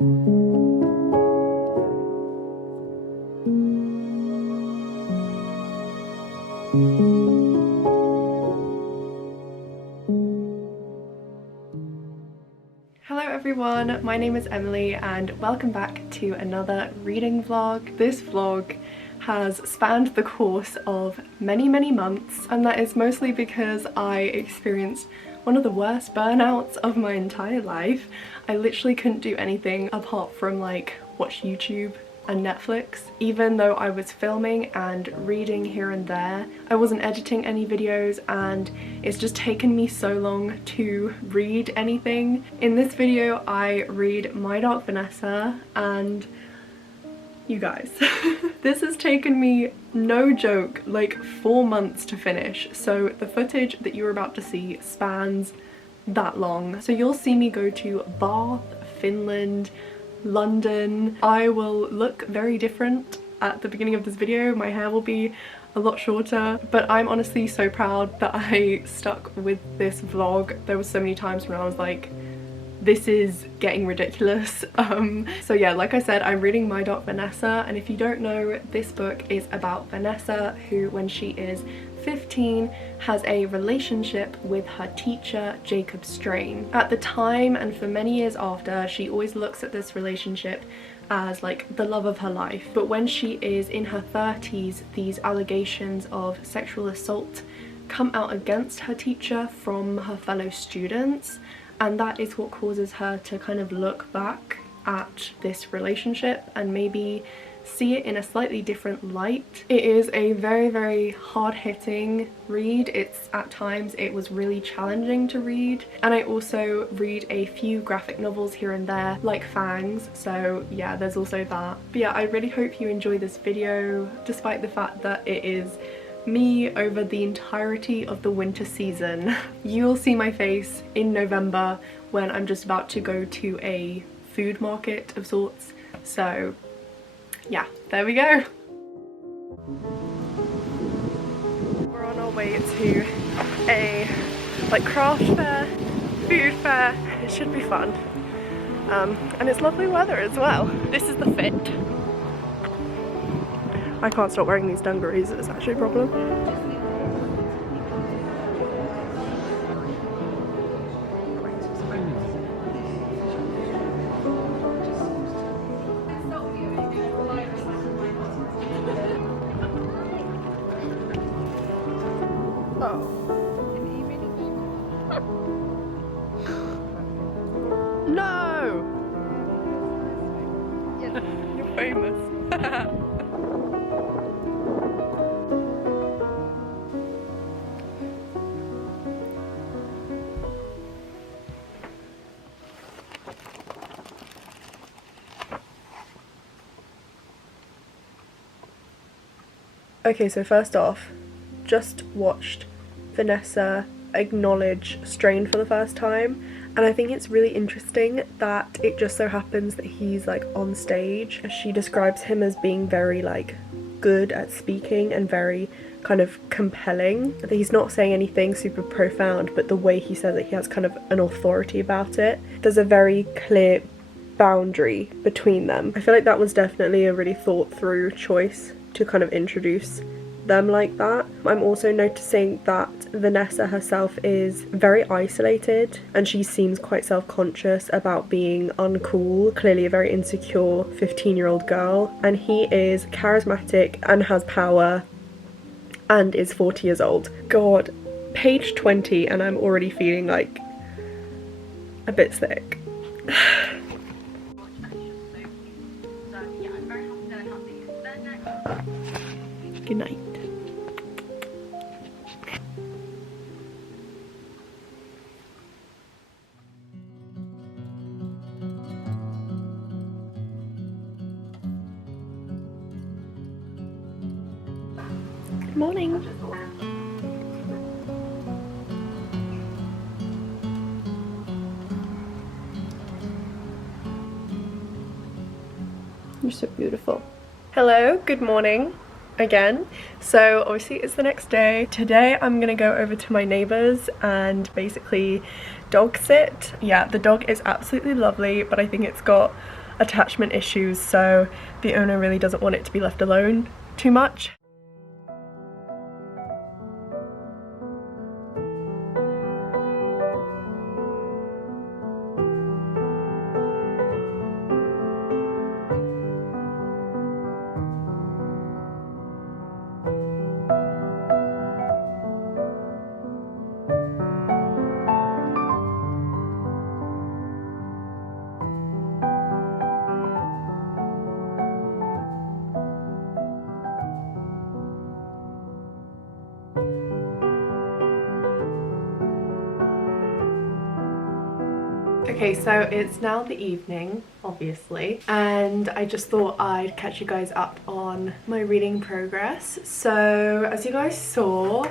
Hello everyone, my name is Emily and welcome back to another reading vlog. This vlog has spanned the course of many months, and that is mostly because I experienced one of the worst burnouts of my entire life. I literally couldn't do anything apart from like watch YouTube and Netflix. Even though I was filming and reading here and there, I wasn't editing any videos, and it's just taken me so long to read anything. In this video I read My Dark Vanessa, and you guys, this has taken me, no joke, like 4 months to finish. So the footage that you're about to see spans that long. So you'll see me go to Bath, Finland, London. I will look very different at the beginning of this video. My hair will be a lot shorter, but I'm honestly so proud that I stuck with this vlog. There were so many times when I was like, this is getting ridiculous. So yeah, like I said, I'm reading My Dark Vanessa, and if you don't know, this book is about Vanessa, who when she is 15 has a relationship with her teacher Jacob Strain. At the time and for many years after, she always looks at this relationship as like the love of her life, but when she is in her 30s, these allegations of sexual assault come out against her teacher from her fellow students, and that is what causes her to kind of look back at this relationship and maybe see it in a slightly different light. It is a very hard-hitting read. At times it was really challenging to read, and I also read a few graphic novels here and there like Fangs, so yeah, there's also that. But yeah, I really hope you enjoy this video despite the fact that it is me over the entirety of the winter season. You'll see my face in November when I'm just about to go to a food market of sorts, so yeah, there we go. We're on our way to a like craft fair, food fair. It should be fun, and it's lovely weather as well. This is the fit. I can't stop wearing these dungarees, it's actually a problem. No! You're famous. Okay, so first off, just watched Vanessa acknowledge Strain for the first time, and I think it's really interesting that it just so happens that he's like on stage. She describes him as being very like good at speaking and very kind of compelling. That he's not saying anything super profound, but the way he says it, he has kind of an authority about it. There's a very clear boundary between them. I feel like that was definitely a really thought through choice to kind of introduce them like that. I'm also noticing that Vanessa herself is very isolated, and she seems quite self-conscious about being uncool, clearly a very insecure 15-year-old girl, and he is charismatic and has power and is 40 years old. God, page 20 and I'm already feeling like a bit sick. Good night. Good morning. You're so beautiful. Hello, good morning again. So obviously it's the next day. Today I'm gonna go over to my neighbor's and basically dog sit. Yeah, the dog is absolutely lovely, but I think it's got attachment issues, so the owner really doesn't want it to be left alone too much. Okay, so it's now the evening, obviously, and I just thought I'd catch you guys up on my reading progress. So, as you guys saw,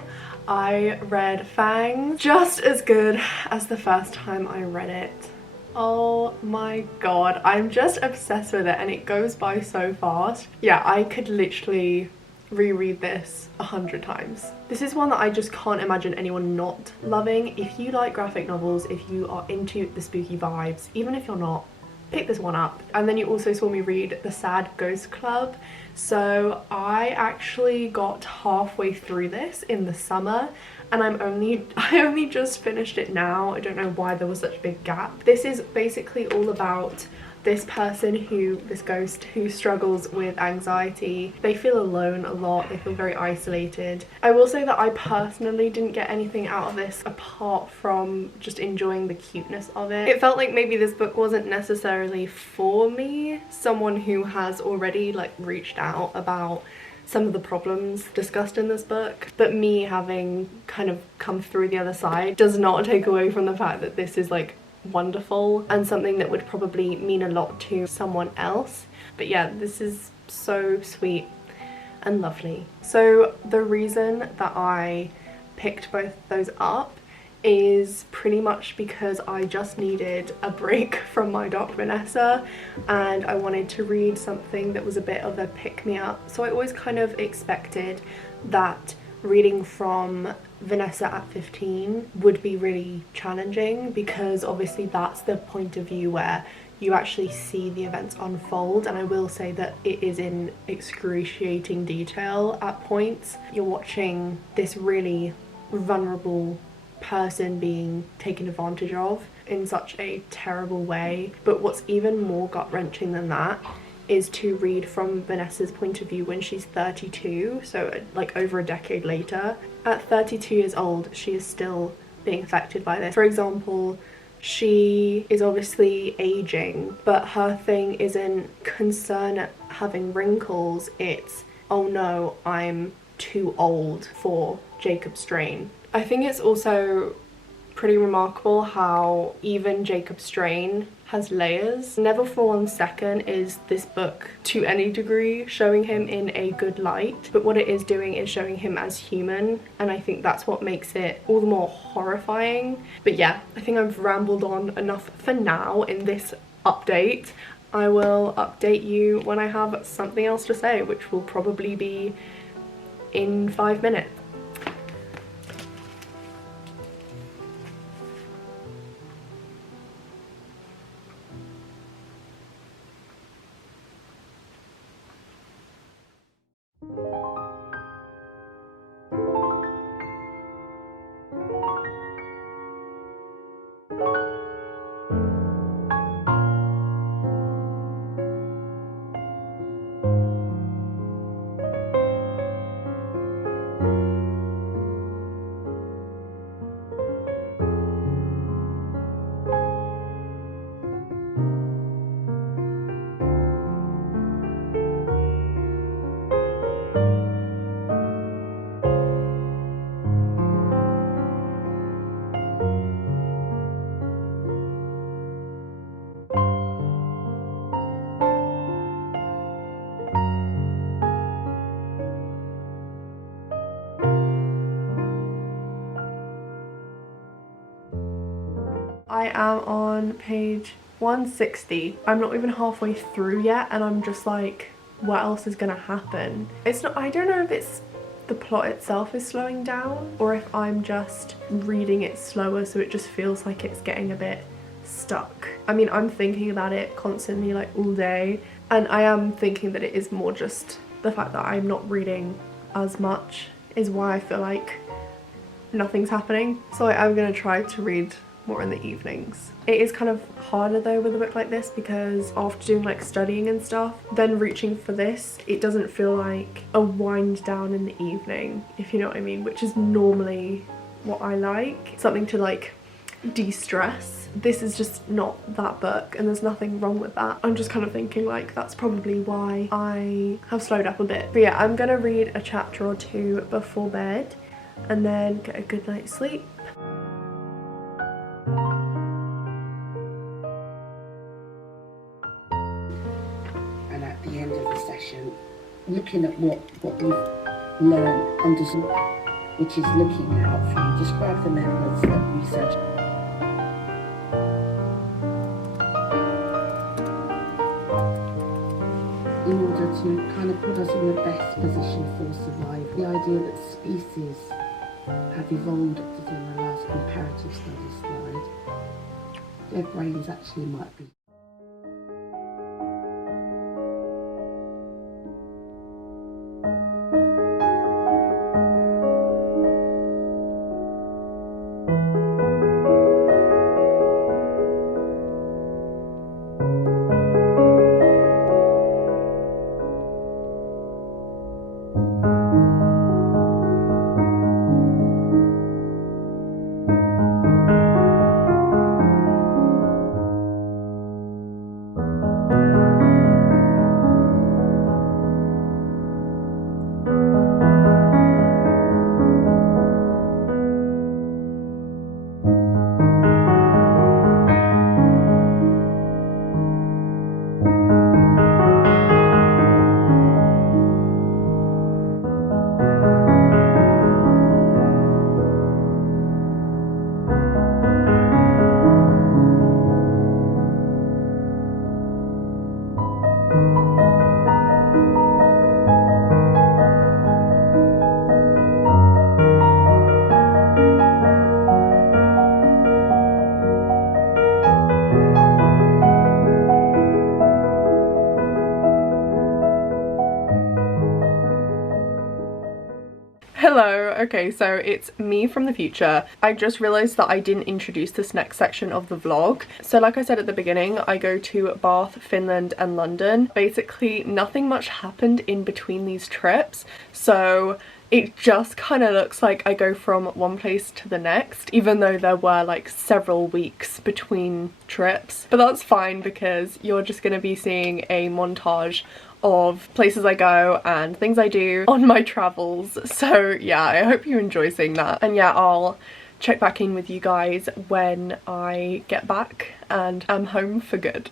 I read Fangs, just as good as the first time I read it. Oh my god, I'm just obsessed with it and it goes by so fast. Yeah, I could literally reread this 100 times. This is one that I just can't imagine anyone not loving. If you like graphic novels, if you are into the spooky vibes, even if you're not, pick this one up. And then you also saw me read The Sad Ghost Club. So I actually got halfway through this in the summer and I only just finished it now. I don't know why there was such a big gap. This is basically all about this ghost who struggles with anxiety. They feel alone a lot, they feel very isolated. I will say that I personally didn't get anything out of this apart from just enjoying the cuteness of it. It felt like maybe this book wasn't necessarily for me, someone who has already like reached out about some of the problems discussed in this book, but me having kind of come through the other side does not take away from the fact that this is like wonderful and something that would probably mean a lot to someone else. But yeah, this is so sweet and lovely. So the reason that I picked both those up is pretty much because I just needed a break from My Dark Vanessa and I wanted to read something that was a bit of a pick-me-up. So I always kind of expected that reading from Vanessa at 15 would be really challenging, because obviously that's the point of view where you actually see the events unfold, and I will say that it is in excruciating detail at points. You're watching this really vulnerable person being taken advantage of in such a terrible way, but what's even more gut-wrenching than that is to read from Vanessa's point of view when she's 32, so like over a decade later. At 32 years old, she is still being affected by this. For example, she is obviously aging, but her thing isn't concern at having wrinkles, it's, oh no, I'm too old for Jacob Strain. I think it's also pretty remarkable how even Jacob Strain has layers. Never for 1 second is this book to any degree showing him in a good light, but what it is doing is showing him as human, and I think that's what makes it all the more horrifying. But yeah, I think I've rambled on enough for now in this update. I will update you when I have something else to say, which will probably be in 5 minutes. I am on page 160. I'm not even halfway through yet and I'm just like, what else is gonna happen? It's not, I don't know if it's the plot itself is slowing down or if I'm just reading it slower so it just feels like it's getting a bit stuck. I mean, I'm thinking about it constantly, like all day, and I am thinking that it is more just the fact that I'm not reading as much is why I feel like nothing's happening. So I am going to try to read more in the evenings. It is kind of harder though with a book like this, because after doing like studying and stuff, then reaching for this, it doesn't feel like a wind down in the evening, if you know what I mean, which is normally what I like. Something to like de-stress. This is just not that book, and there's nothing wrong with that. I'm just kind of thinking like that's probably why I have slowed up a bit. But yeah, I'm gonna read a chapter or two before bed and then get a good night's sleep. And at the end of the session, looking at what we've learned under some, which is looking out for you, describe the methods that research. In order to kind of put us in the best position for survival. The idea that species have evolved, as in the last comparative study slide, their brains actually might be. Hello, okay, so it's me from the future. I just realised that I didn't introduce this next section of the vlog. So like I said at the beginning, I go to Bath, Finland and London. Basically nothing much happened in between these trips, so it just kind of looks like I go from one place to the next, even though there were like several weeks between trips. But that's fine, because you're just going to be seeing a montage of places I go and things I do on my travels. So yeah, I hope you enjoy seeing that. And yeah, I'll check back in with you guys when I get back and am home for good.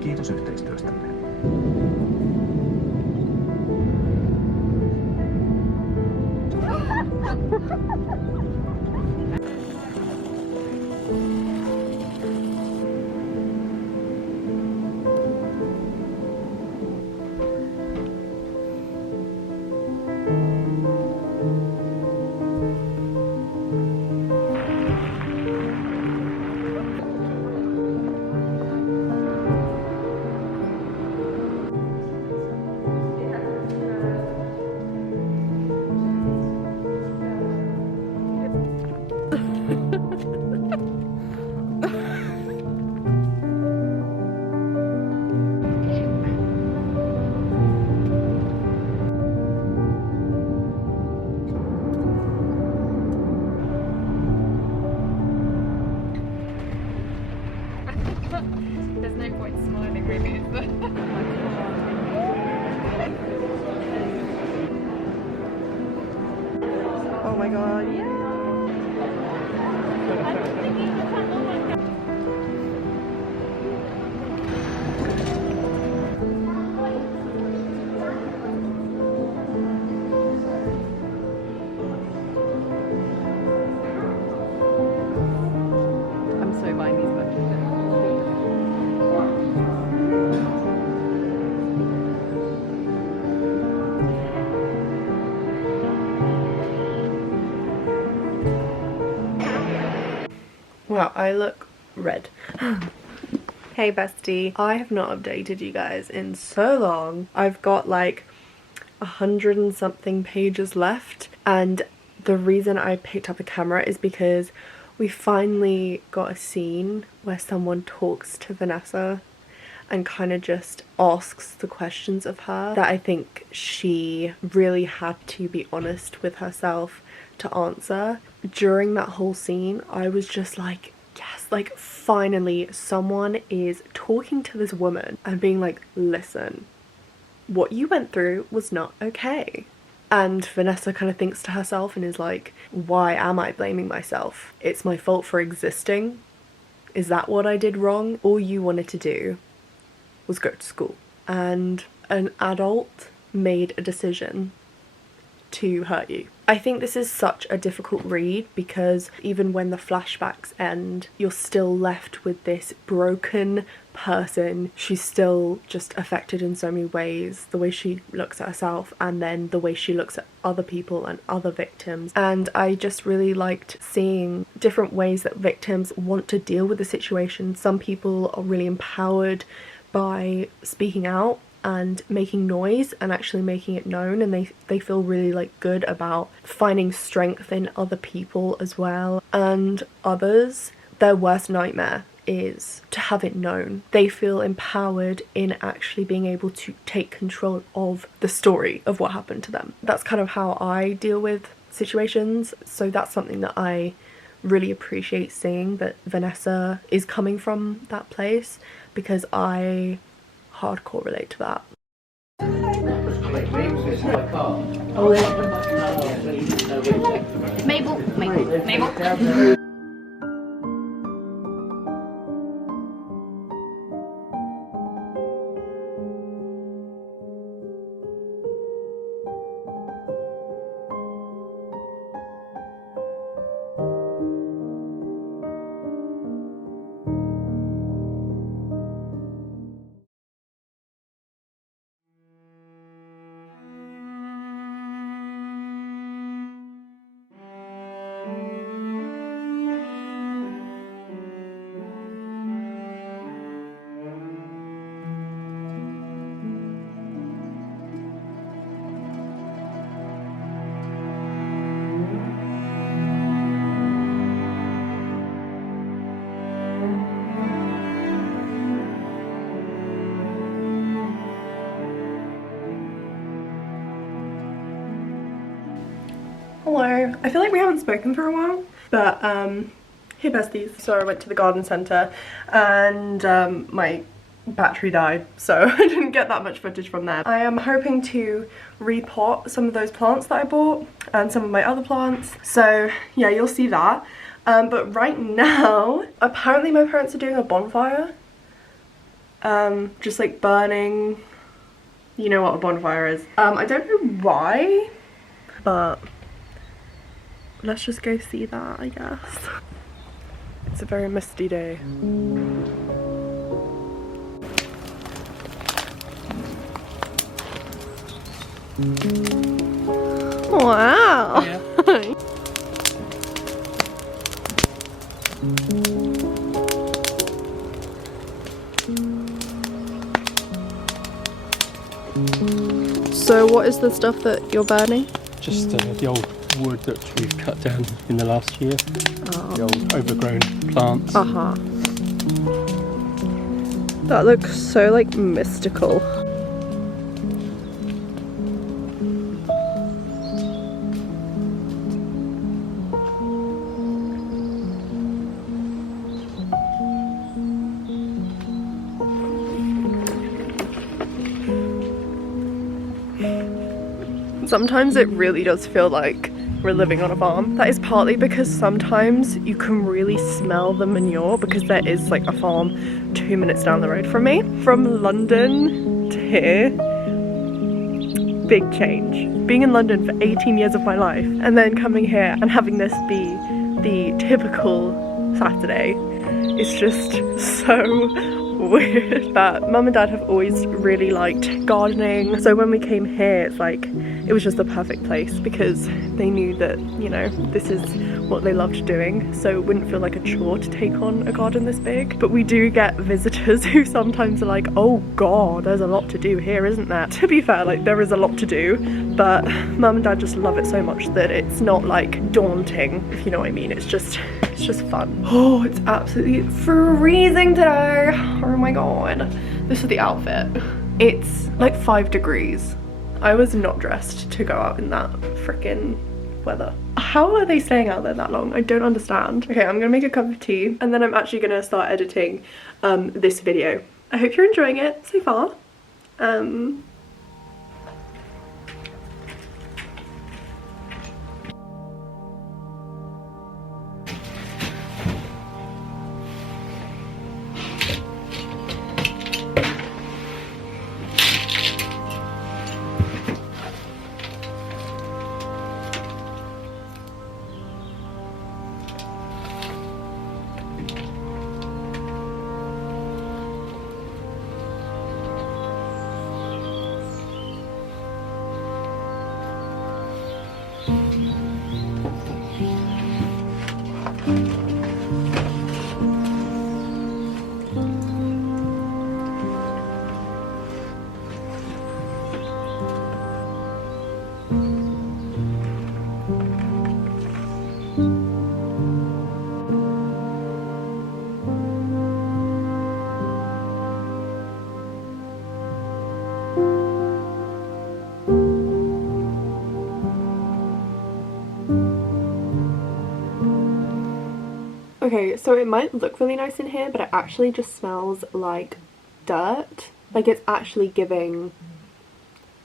Kiitos yhteistyöstänne. There's no point smiling really, is there? Oh my god, yeah! I'm so buying these books. Wow, I look red. Hey bestie, I have not updated you guys in so long. I've got like 100 and something pages left, and the reason I picked up a camera is because we finally got a scene where someone talks to Vanessa and kind of just asks the questions of her that I think she really had to be honest with herself to answer. During that whole scene, I was just like, yes, like finally someone is talking to this woman and being like, listen, what you went through was not okay. And Vanessa kind of thinks to herself and is like, why am I blaming myself? It's my fault for existing. Is that what I did wrong? All you wanted to do was go to school. And an adult made a decision to hurt you. I think this is such a difficult read because even when the flashbacks end, you're still left with this broken person. She's still just affected in so many ways, the way she looks at herself and then the way she looks at other people and other victims. And I just really liked seeing different ways that victims want to deal with the situation. Some people are really empowered by speaking out and making noise and actually making it known, and they feel really like good about finding strength in other people as well. And others, their worst nightmare is to have it known. They feel empowered in actually being able to take control of the story of what happened to them. That's kind of how I deal with situations, so that's something that I really appreciate seeing, that Vanessa is coming from that place, because I hardcore relate to that. Mabel. Hello. I feel like we haven't spoken for a while, but hey besties. So I went to the garden centre and my battery died, so I didn't get that much footage from there. I am hoping to repot some of those plants that I bought and some of my other plants, so yeah, you'll see that. But right now, apparently my parents are doing a bonfire just like burning. You know what a bonfire is. I don't know why, but let's just go see that, I guess. It's a very misty day. Wow. Yeah. So what is the stuff that you're burning? Just the old wood that we've cut down in the last year. The old overgrown plants. That looks so like mystical. Sometimes it really does feel like we're living on a farm. That is partly because sometimes you can really smell the manure because there is like a farm 2 minutes down the road from me. From London to here, big change. Being in London for 18 years of my life and then coming here and having this be the typical Saturday, it's just so weird. But mum and dad have always really liked gardening, so when we came here it's like it was just the perfect place because they knew that, you know, this is what they loved doing, so it wouldn't feel like a chore to take on a garden this big. But we do get visitors who sometimes are like, oh god, there's a lot to do here, isn't there? To be fair, like there is a lot to do, but mum and dad just love it so much that it's not like daunting, if you know what I mean. It's just fun. Oh, it's absolutely freezing today. Oh my god. This is the outfit. It's like 5 degrees. I was not dressed to go out in that freaking weather. How are they staying out there that long? I don't understand. Okay, I'm gonna make a cup of tea and then I'm actually gonna start editing this video. I hope you're enjoying it so far. Okay, so it might look really nice in here, but it actually just smells like dirt. Like it's actually giving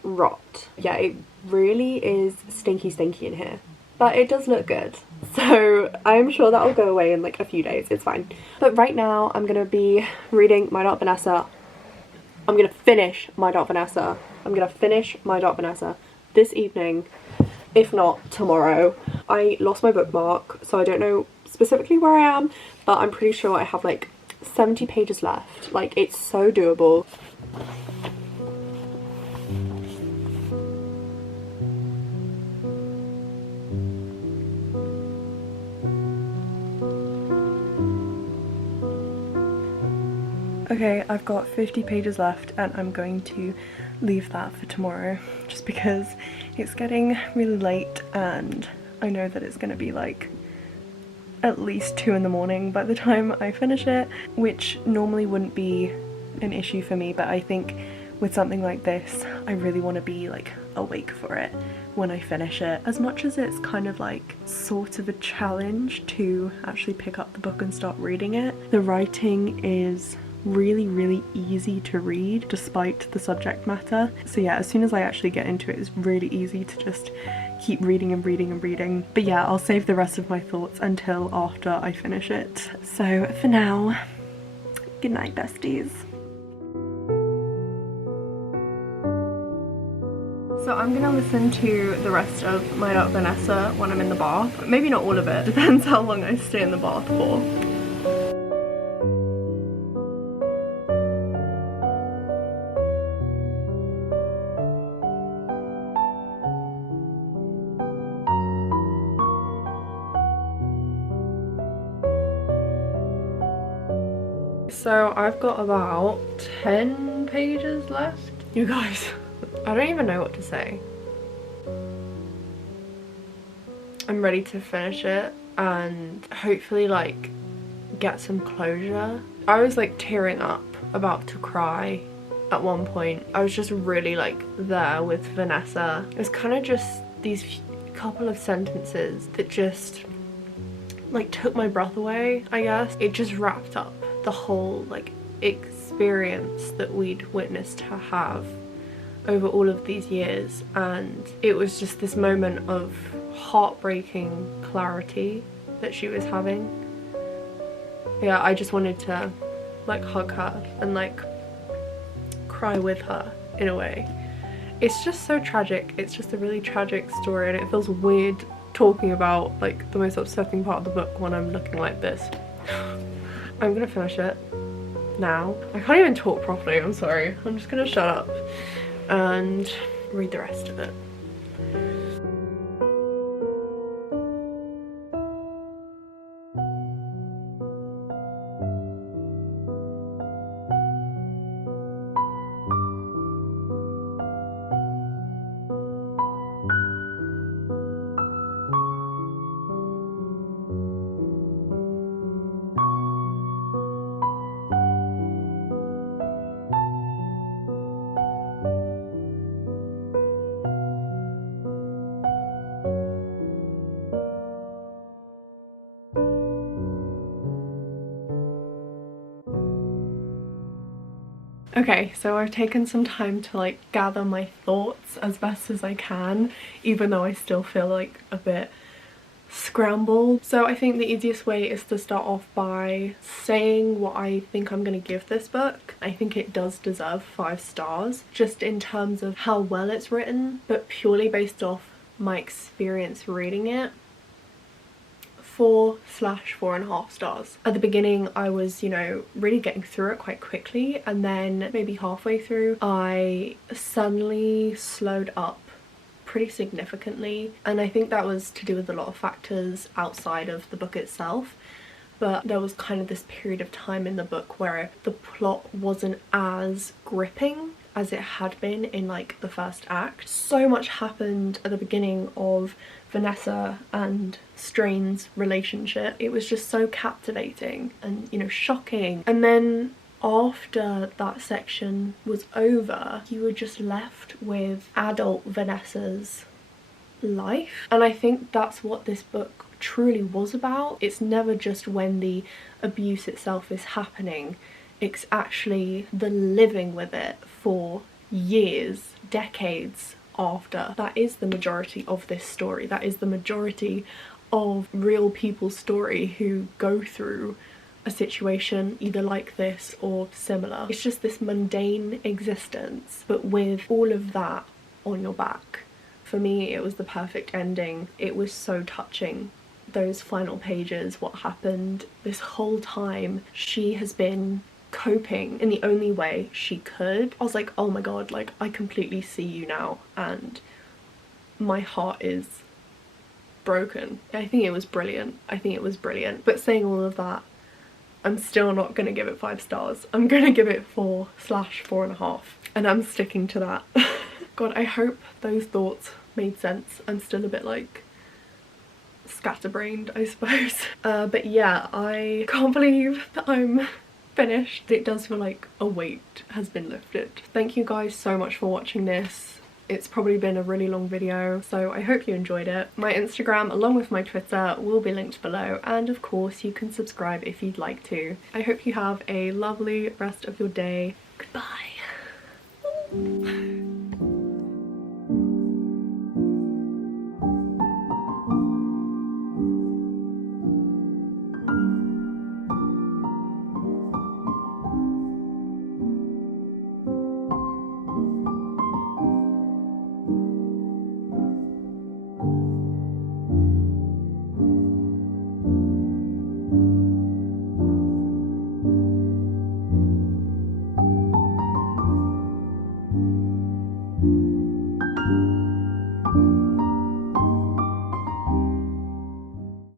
rot. Yeah, it really is stinky in here. But it does look good. So I'm sure that'll go away in like a few days, it's fine. But right now I'm gonna be reading My Dark Vanessa. I'm gonna finish My Dark Vanessa. I'm gonna finish My Dark Vanessa this evening, if not tomorrow. I lost my bookmark, so I don't know specifically where I am, but I'm pretty sure I have like 70 pages left. Like, it's so doable. Okay, I've got 50 pages left and I'm going to leave that for tomorrow just because it's getting really late and I know that it's going to be like at least 2 in the morning by the time I finish it, which normally wouldn't be an issue for me, but I think with something like this I really want to be like awake for it when I finish it. As much as it's kind of like sort of a challenge to actually pick up the book and start reading it, the writing is really easy to read despite the subject matter. So yeah, as soon as I actually get into it, it's really easy to just keep reading and reading. But yeah, I'll save the rest of my thoughts until after I finish it. So for now, good night besties. So I'm gonna listen to the rest of My Dark Vanessa when I'm in the bath. Maybe not all of it, depends how long I stay in the bath for. So I've got about 10 pages left. You guys, I don't even know what to say. I'm ready to finish it and hopefully like get some closure. I was like tearing up, about to cry at one point. I was just really like there with Vanessa. It was kind of just these couple of sentences that just like took my breath away, I guess. It just wrapped up the whole like experience that we'd witnessed her have over all of these years, and it was just this moment of heartbreaking clarity that she was having. Yeah, I just wanted to like hug her and like cry with her in a way. It's just so tragic. It's just a really tragic story, and it feels weird talking about like the most upsetting part of the book when I'm looking like this. I'm gonna finish it now. I can't even talk properly, I'm sorry. I'm just gonna shut up and read the rest of it. Okay, so I've taken some time to like gather my thoughts as best as I can, even though I still feel like a bit scrambled. So I think the easiest way is to start off by saying what I think I'm going to give this book. I think it does deserve 5 stars, just in terms of how well it's written, but purely based off my experience reading it. 4/4.5 stars. At the beginning I was, you know, really getting through it quite quickly, and then maybe halfway through I suddenly slowed up pretty significantly, and I think that was to do with a lot of factors outside of the book itself. But there was kind of this period of time in the book where the plot wasn't as gripping as it had been in like the first act. So much happened at the beginning of Vanessa and Strain's relationship. It was just so captivating and, you know, shocking. And then after that section was over, you were just left with adult Vanessa's life. And I think that's what this book truly was about. It's never just when the abuse itself is happening, it's actually the living with it for years, decades after. That is the majority of this story. That is the majority of real people's story who go through a situation either like this or similar. It's just this mundane existence, but with all of that on your back. For me, it was the perfect ending. It was so touching. Those final pages, what happened this whole time, she has been coping in the only way she could. I was like, oh my god, like I completely see you now, and my heart is broken. I think it was brilliant. I think it was brilliant. But saying all of that, I'm still not gonna give it 5 stars. I'm gonna give it 4/4.5, and I'm sticking to that. God, I hope those thoughts made sense. I'm still a bit like scatterbrained, I suppose. But yeah, I can't believe that I'm finished. It does feel like a weight has been lifted. Thank you guys so much for watching this. It's probably been a really long video, so I hope you enjoyed it. My Instagram along with my Twitter will be linked below, and of course you can subscribe if you'd like to. I hope you have a lovely rest of your day. Goodbye.